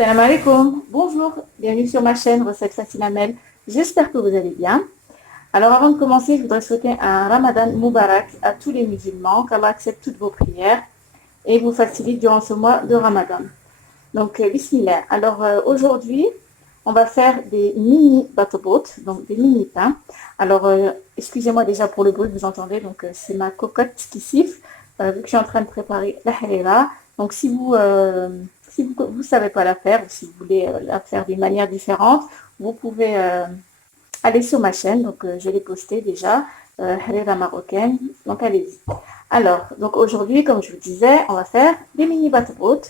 Salam alaikum, bonjour, bienvenue sur ma chaîne Recettes Faciles Amel. J'espère que vous allez bien. Alors avant de commencer, je voudrais souhaiter un Ramadan Moubarak à tous les musulmans, qu'Allah accepte toutes vos prières et vous facilite durant ce mois de Ramadan. Donc, bismillah. Alors aujourd'hui, on va faire des mini batobot, donc des mini pains. Alors, excusez-moi déjà pour le bruit que vous entendez, donc c'est ma cocotte qui siffle, vu que je suis en train de préparer la harira. Donc, si vous savez pas la faire, ou si vous voulez la faire d'une manière différente, vous pouvez aller sur ma chaîne, donc je l'ai posté déjà, harira marocaine, donc allez-y. Alors, donc aujourd'hui, comme je vous disais, on va faire des mini batobot.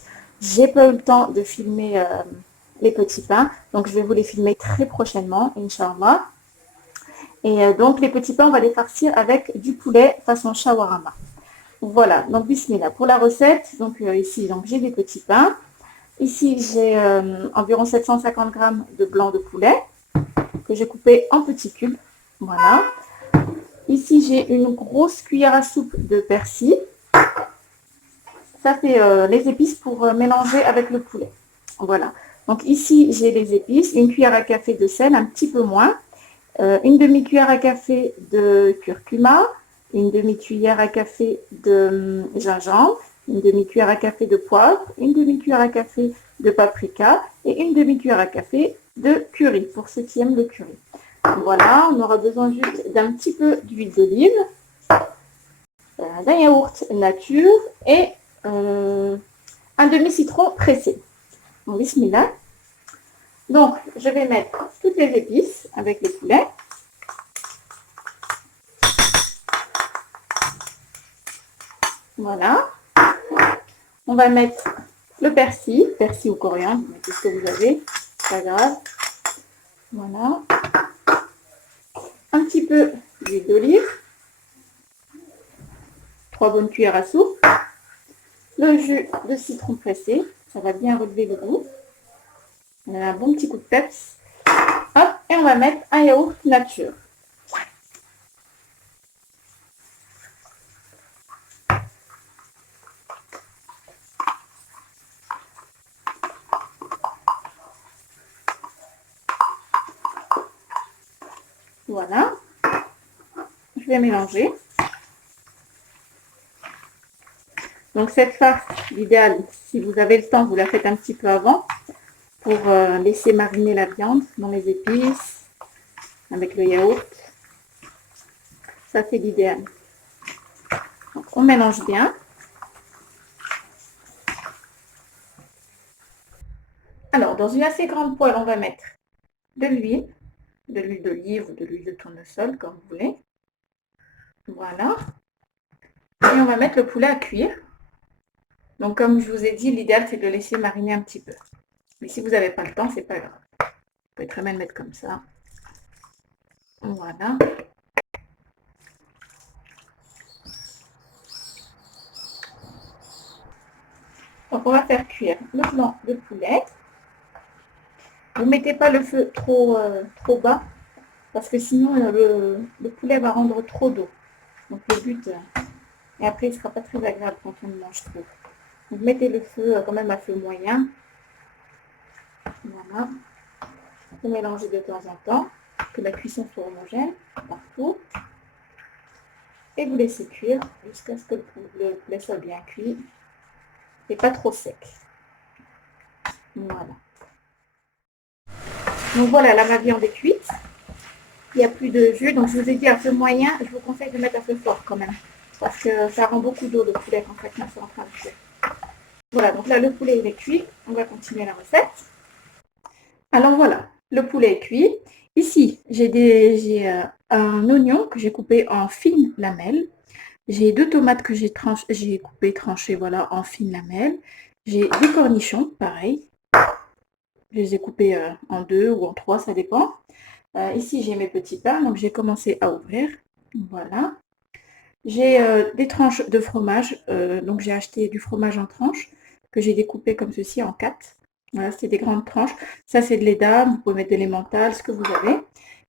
J'ai pas eu le temps de filmer les petits pains, donc je vais vous les filmer très prochainement, Inch'Allah. Et donc les petits pains, on va les farcir avec du poulet façon shawarma. Voilà, donc bismillah. Pour la recette, donc ici, donc j'ai des petits pains. Ici, j'ai environ 750 grammes de blanc de poulet que j'ai coupé en petits cubes. Voilà. Ici, j'ai une grosse cuillère à soupe de persil. Ça, c'est les épices pour mélanger avec le poulet. Voilà. Donc ici, j'ai les épices, une cuillère à café de sel, un petit peu moins, une demi-cuillère à café de curcuma, une demi-cuillère à café de gingembre, une demi-cuillère à café de poivre, une demi-cuillère à café de paprika et une demi-cuillère à café de curry, pour ceux qui aiment le curry. Voilà, on aura besoin juste d'un petit peu d'huile d'olive, d'un yaourt nature et un demi-citron pressé. Bon, bismillah. Donc, je vais mettre toutes les épices avec le poulet. Voilà. On va mettre le persil ou coriandre, mettez ce que vous avez, pas grave. Voilà. Un petit peu d'huile d'olive. 3 bonnes cuillères à soupe. Le jus de citron pressé, ça va bien relever le goût. On a un bon petit coup de peps. Hop, et on va mettre un yaourt nature. Voilà. Je vais mélanger. Donc cette farce, l'idéal, si vous avez le temps, vous la faites un petit peu avant pour laisser mariner la viande dans les épices avec le yaourt. Ça, c'est l'idéal. Donc, on mélange bien. Alors, dans une assez grande poêle, on va mettre de l'huile d'olive ou de l'huile de tournesol, comme vous voulez. Voilà. Et on va mettre le poulet à cuire. Donc, comme je vous ai dit, l'idéal, c'est de le laisser mariner un petit peu. Mais si vous n'avez pas le temps, c'est pas grave. Vous pouvez très bien le mettre comme ça. Voilà. Donc, on va faire cuire le blanc de poulet. Vous ne mettez pas le feu trop bas, parce que sinon, le poulet va rendre trop d'eau. Donc, le but... et après, il ne sera pas très agréable quand on le mange trop. Donc, mettez le feu quand même à feu moyen. Voilà. Vous mélangez de temps en temps, que la cuisson soit homogène partout. Et vous laissez cuire jusqu'à ce que le poulet soit bien cuit et pas trop sec. Voilà. Donc voilà, là ma viande est cuite. Il n'y a plus de jus. Donc je vous ai dit à feu moyen, je vous conseille de mettre à feu fort quand même. Parce que ça rend beaucoup d'eau le poulet quand c'est en train de cuire. Voilà, donc là le poulet il est cuit. On va continuer la recette. Alors voilà, le poulet est cuit. Ici, j'ai un oignon que j'ai coupé en fines lamelles. J'ai 2 tomates que j'ai coupées, tranchées, voilà, en fines lamelles. J'ai des cornichons, pareil. Je les ai coupés en 2 ou en 3, ça dépend. Ici, j'ai mes petits pains, donc j'ai commencé à ouvrir. Voilà. J'ai des tranches de fromage, donc j'ai acheté du fromage en tranches que j'ai découpé comme ceci en 4. Voilà, c'est des grandes tranches. Ça, c'est de l'Edam, vous pouvez mettre de l'emmental, ce que vous avez.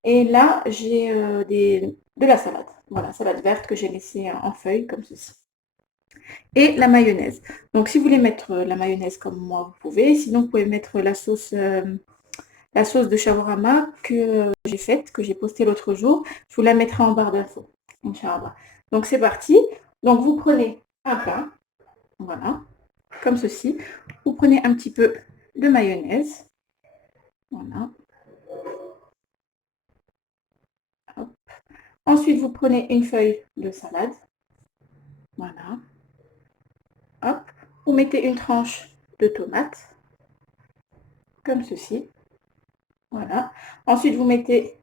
Et là, j'ai de la salade. Voilà, salade verte que j'ai laissée en feuilles comme ceci. et la mayonnaise. Donc, si vous voulez mettre la mayonnaise comme moi, vous pouvez. Sinon, vous pouvez mettre la sauce de shawarma que j'ai faite, que j'ai postée l'autre jour. Je vous la mettrai en barre d'infos, Inch'Allah. Donc, c'est parti. Donc, vous prenez un pain, voilà, comme ceci. Vous prenez un petit peu de mayonnaise. Voilà. Hop. Ensuite, vous prenez une feuille de salade. Voilà. Hop. Vous mettez une tranche de tomate, comme ceci. Voilà. Ensuite, vous mettez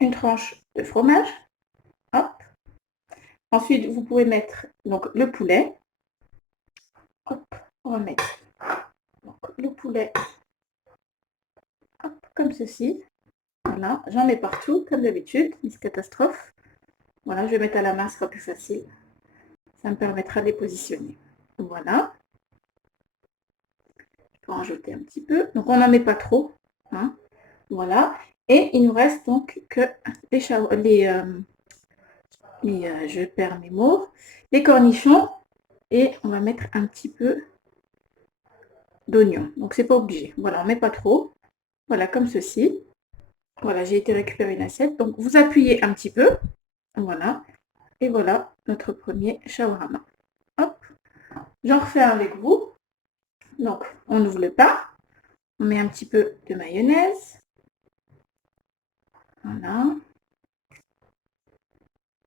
une tranche de fromage. Hop. Ensuite, vous pouvez mettre donc, le poulet. Hop. On va mettre donc, le poulet hop, comme ceci. Voilà. J'en mets partout, comme d'habitude. Miss Catastrophe. Voilà, je vais mettre à la main, ce sera plus facile. Ça me permettra de les positionner. Voilà. Je peux en rajouter un petit peu. Donc, on n'en met pas trop. Hein. Voilà. Et il nous reste donc que je perds mes mots, les cornichons. Et on va mettre un petit peu d'oignon. Donc, c'est pas obligé. Voilà, on met pas trop. Voilà, comme ceci. Voilà, j'ai été récupérer une assiette. Donc, vous appuyez un petit peu. Voilà. Et voilà notre premier shawarma. Hop. J'en refais un avec vous. Donc, on ouvre le pain. On met un petit peu de mayonnaise. Voilà.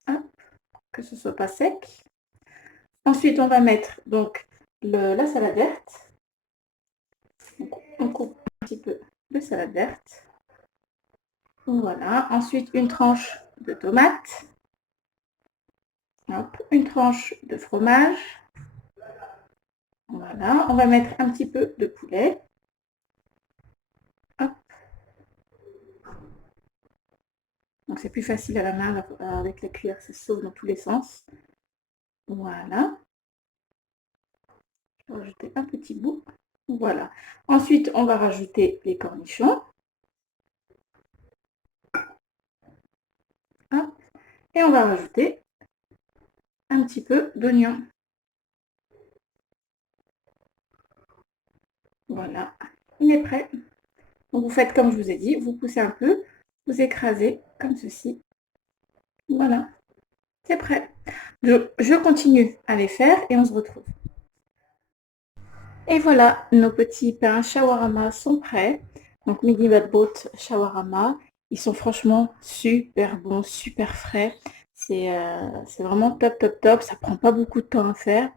Hop. Que ce soit pas sec. Ensuite, on va mettre donc la salade verte. Donc, on coupe un petit peu de salade verte. Voilà. Ensuite, une tranche de tomate. Hop. Une tranche de fromage. Voilà. On va mettre un petit peu de poulet. Hop. Donc, c'est plus facile à la main avec la cuillère, ça sauve dans tous les sens. Voilà. Je vais rajouter un petit bout. Voilà. Ensuite, on va rajouter les cornichons. Hop. Et on va rajouter un petit peu d'oignon. Voilà. Il est prêt. Donc, vous faites comme je vous ai dit. Vous poussez un peu. Vous écrasez comme ceci. Voilà. C'est prêt. Je continue à les faire et on se retrouve. Et voilà, nos petits pains shawarma sont prêts. Donc, mini badboat shawarma. Ils sont franchement super bons, super frais. C'est vraiment top, top, top. Ça prend pas beaucoup de temps à faire.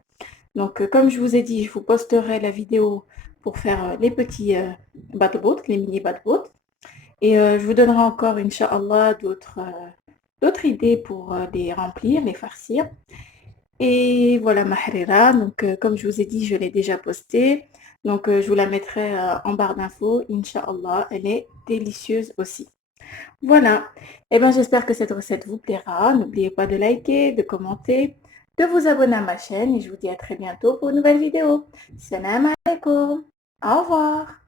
Donc, comme je vous ai dit, je vous posterai la vidéo pour faire les petits badboat, les mini badboat. Et je vous donnerai encore, Inch'Allah, d'autres idées pour les remplir, les farcir. Et voilà ma harira, donc comme je vous ai dit, je l'ai déjà postée. Donc je vous la mettrai en barre d'infos, Inch'Allah, elle est délicieuse aussi. Voilà, et bien j'espère que cette recette vous plaira. N'oubliez pas de liker, de commenter, de vous abonner à ma chaîne et je vous dis à très bientôt pour une nouvelle vidéo. Salam alaikum, au revoir.